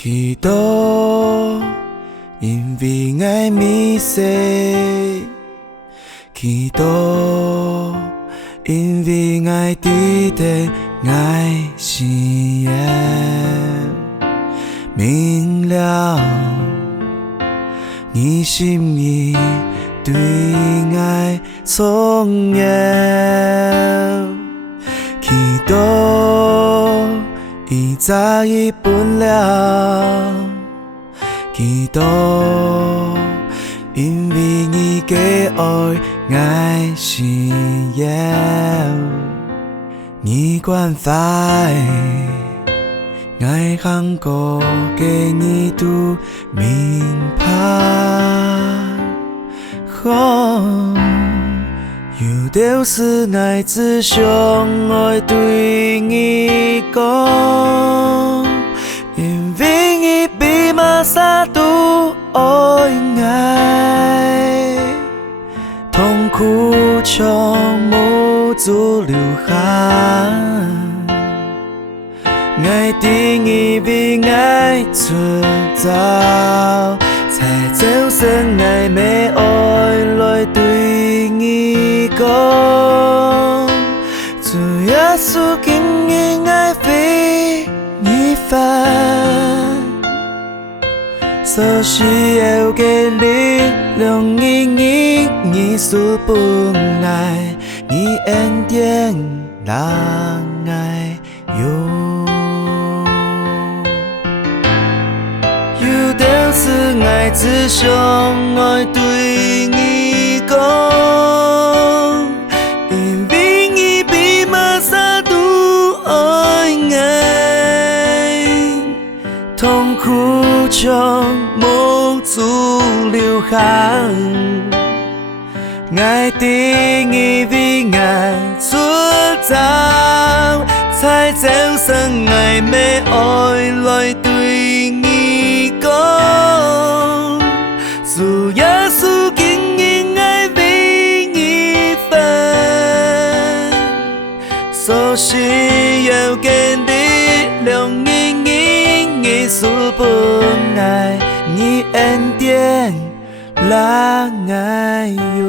祈祷，因为爱迷失；祈祷，因为爱伫地，爱生缘。明了，你心意对爱从严。祈祷，伊早已分了。祈祷，因为你给爱爱生缘。你关怀，爱韩国给你读明白。有就是爱只想爱对你讲，因为你比马萨都爱，痛苦从无助流汗。爱定义为爱出走，才走成暧昧爱来对你讲。主耶稣经验爱为你犯，所需要的力量你所不爱，你恩典让爱有。有就是爱只想爱对你讲，因为你比马萨都爱，痛苦中无助流汗。爱定义为爱出走，才走上暧昧爱来对你讲。主耶稣经验爱为你分，所需要的力量你所不爱，你恩典让爱有。